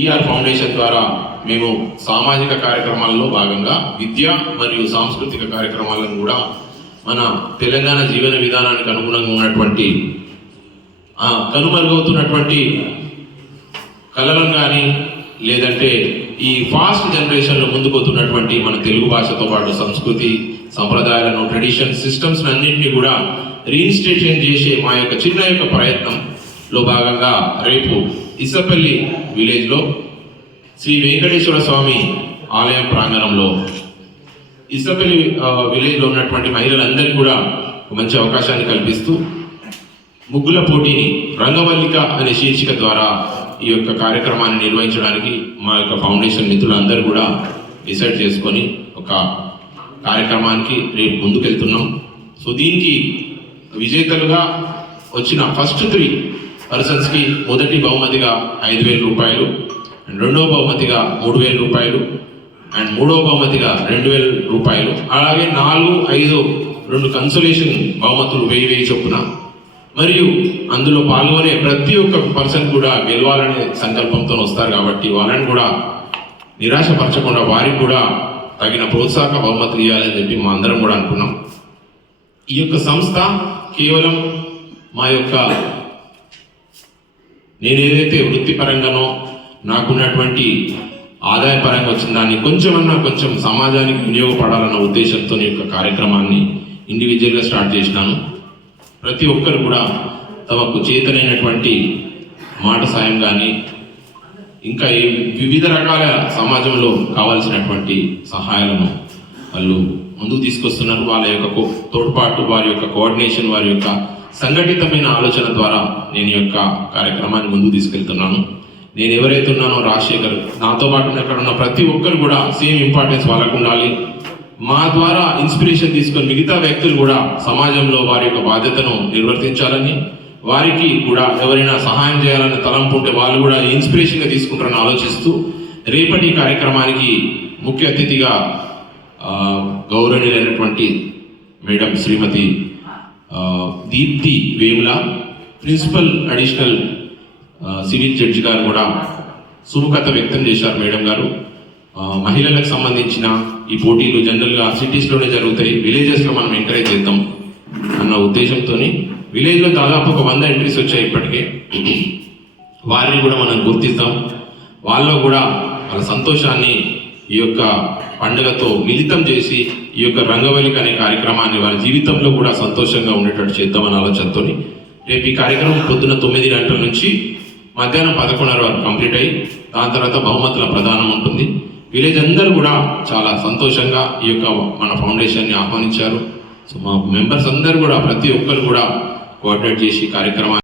ER foundation ద్వారా మేము సామాజిక కార్యక్రమాల్లో భాగంగా విద్య మరియు సాంస్కృతిక కార్యక్రమాలను కూడా మన తెలంగాణ జీవన విధానానికి అనుగుణంగా ఉన్నటువంటి కనుమరుగవుతున్నటువంటి కళలను కానీ లేదంటే ఈ ఫాస్ట్ జనరేషన్లో ముందుకుపోతున్నటువంటి మన తెలుగు భాషతో పాటు సంస్కృతి సంప్రదాయాలను ట్రెడిషన్ సిస్టమ్స్ అన్నింటినీ కూడా రీఇన్స్టేషన్ చేసే మా యొక్క చిన్న ప్రయత్నంలో భాగంగా రేపు ఇసపల్లి విలేజ్లో శ్రీ వెంకటేశ్వర స్వామి ఆలయం ప్రాంగణంలో ఇసపల్లి విలేజ్లో ఉన్నటువంటి మహిళలందరికీ కూడా మంచి అవకాశాన్ని కల్పిస్తూ ముగ్గుల పోటీని రంగవల్లిక అనే శీర్షిక ద్వారా ఈ యొక్క కార్యక్రమాన్ని నిర్వహించడానికి మా యొక్క ఫౌండేషన్ మిత్రులందరూ కూడా డిసైడ్ చేసుకొని ఒక కార్యక్రమానికి రేపు ముందుకెళ్తున్నాం. సో దీనికి విజేతలుగా వచ్చిన ఫస్ట్ 3 పర్సన్స్కి మొదటి బహుమతిగా 5,000 రూపాయలు, అండ్ రెండవ బహుమతిగా 3,000 రూపాయలు, అండ్ మూడవ బహుమతిగా 2,000 రూపాయలు, అలాగే 4, 5 2 కన్సోలేషన్ బహుమతులు 1,000 చొప్పున. మరియు అందులో పాల్గొనే ప్రతి ఒక్క పర్సన్ కూడా గెలవాలనే సంకల్పంతో వస్తారు కాబట్టి వాళ్ళని కూడా నిరాశపరచకుండా వారికి కూడా తగిన ప్రోత్సాహక బహుమతులు ఇవ్వాలని చెప్పి మా అందరం కూడా అనుకున్నాం. ఈ యొక్క సంస్థ కేవలం మా యొక్క నేను ఏదైతే వృత్తిపరంగానో నాకున్నటువంటి ఆదాయపరంగా వచ్చిన దాన్ని కొంచెం సమాజానికి వినియోగపడాలన్న ఉద్దేశంతో ఈ యొక్క కార్యక్రమాన్ని ఇండివిజువల్గా స్టార్ట్ చేసినాను. ప్రతి ఒక్కరు కూడా తమకు చేతనైనటువంటి మాట సాయం కానీ ఇంకా వివిధ రకాల సమాజంలో కావాల్సినటువంటి సహాయాలను వాళ్ళు ముందుకు తీసుకొస్తున్నారు. వాళ్ళ యొక్క తోడ్పాటు, వారి యొక్క కోఆర్డినేషన్, వారి యొక్క సంఘటితమైన ఆలోచన ద్వారా నేను ఈ యొక్క కార్యక్రమాన్ని ముందుకు తీసుకెళ్తున్నాను. నేను ఎవరైతే ఉన్నానో రాజశేఖర్, నాతో పాటు ఇక్కడ ఉన్న ప్రతి ఒక్కరు కూడా సేమ్ ఇంపార్టెన్స్ వాళ్ళకు ఉండాలి. మా ద్వారా ఇన్స్పిరేషన్ తీసుకొని మిగతా వ్యక్తులు కూడా సమాజంలో వారి యొక్క బాధ్యతను నిర్వర్తించాలని, వారికి కూడా ఎవరైనా సహాయం చేయాలని తలంపు ఉంటే వాళ్ళు కూడా ఇన్స్పిరేషన్గా తీసుకుంటారని ఆలోచిస్తూ రేపటి కార్యక్రమానికి ముఖ్య అతిథిగా గౌరవనీయులైనటువంటి madam Shrimati Deepti Vemula, principal additional civil judge గారు కూడా సుముఖత వ్యక్తం చేశారు. మేడం గారు మహిళలకు సంబంధించిన ఈ పోటీలు జనరల్గా సిటీస్లోనే జరుగుతాయి, విలేజెస్లో మనం ఎంకరేజ్ చేద్దాం అన్న ఉద్దేశంతో విలేజ్లో దాదాపు ఒక 100 ఎంట్రీస్ వచ్చాయి ఇప్పటికే. వారిని కూడా మనం గుర్తిస్తాం. వాళ్ళలో కూడా వాళ్ళ సంతోషాన్ని ఈ యొక్క పండుగతో మిళితం చేసి ఈ యొక్క రంగవల్లిక అనే కార్యక్రమాన్ని వారి జీవితంలో కూడా సంతోషంగా ఉండేటట్టు చేద్దామని ఆలోచనతో రేపు ఈ కార్యక్రమం పొద్దున్న 9 గంటల నుంచి మధ్యాహ్నం 11:30 వరకు కంప్లీట్ అయ్యి దాని తర్వాత బహుమతుల ప్రదానం ఉంటుంది. విలేజ్ అందరూ కూడా చాలా సంతోషంగా ఈ యొక్క మన ఫౌండేషన్ని ఆహ్వానించారు. సో మా మెంబర్స్ అందరూ కూడా ప్రతి ఒక్కరు కూడా కోఆర్డినేట్ చేసి కార్యక్రమాన్ని